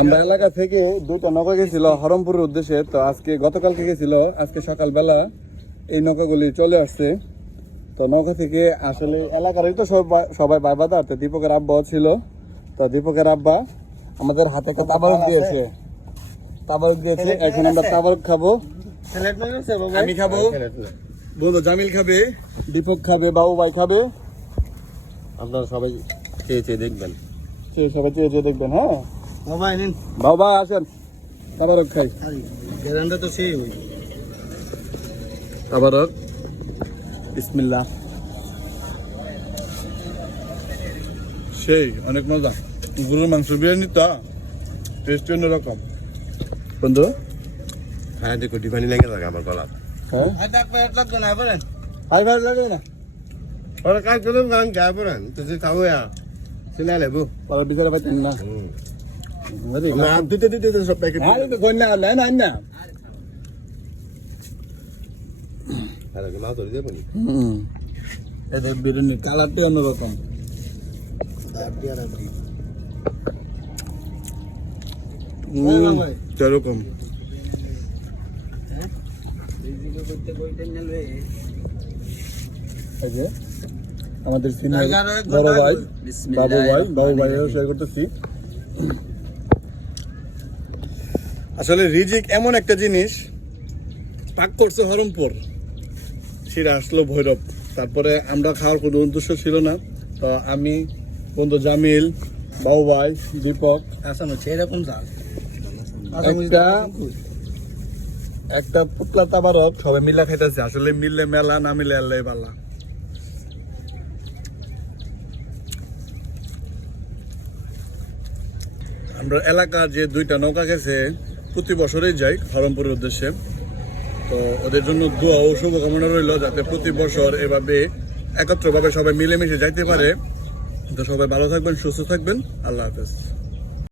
আমরা এলাকা থেকে দুইটা নৌকা গেছিল হরমপুরের উদ্দেশ্যে। তো আজকে গতকালকে গেছিল, আজকে সকালবেলা এই নৌকাগুলি চলে আসছে। তো নৌকা থেকে আসলে এলাকারই তো সবাই বাইবাদার। তো দীপকের আব্বাও ছিল। তো দীপকের আব্বা আমাদের হাতে একটা তাবারক দিয়েছে। এখন আমরা তাবারক খাবো। আমি খাবো, বন্ধু জামিল খাবে, দীপক খাবে, বাবু ভাই খাবে। আপনারা সবাই চেয়ে দেখবেন। সবাই চেয়ে দেখবেন। হ্যাঁ বাবা আসেন, তাবারক খাই। তো সেই তাবারক, বিসমিল্লাহ। সেই অনেক মজা। গরুর মাংস বিরিয়ানি তো টেস্ট অন্যরকম বন্ধু। হ্যাঁ দেখো ডিফানি লেগে থাকে আমার গলা। হ্যাঁ ভাই লাগে না ওরা কাজ করুন গান গায়ে পড়েন তো যে খাবো সিলাই লেবু পাওয়ার ডিজার পাইতেন না। দিতে দিতে সব প্যাকেট মাছ ধরে যাবো নি। এদের বিরিয়ানির কালারটাই অন্যরকম। সেরকম আমাদের বড় ভাই বাবু ভাই শেয়ার করতেছি। আসলে রিজিক এমন একটা জিনিস, পাক করছে হরমপুর, সেটা আসলো ভৈরব। তারপরে আমরা খাওয়ার কোনো উদ্দেশ্য ছিল না। তো আমি, বন্ধু জামিল, বাবু ভাই, দীপক একটা পুতলা তাবারক সবাই মিলে খাইতেছে। আসলে মিললে মেলা, না মিলে আল্লাহ বালা। আমরা এলাকার যে দুইটা নৌকা গেছে প্রতি বছরেই যাই হরমপুরের উদ্দেশ্যে। তো ওদের জন্য দোয়া ও শুভকামনা রইল যাতে প্রতি বছর এভাবে একত্রভাবে সবাই মিলেমিশে যাইতে পারে। তো সবাই ভালো থাকবেন, সুস্থ থাকবেন। আল্লাহ হাফেজ।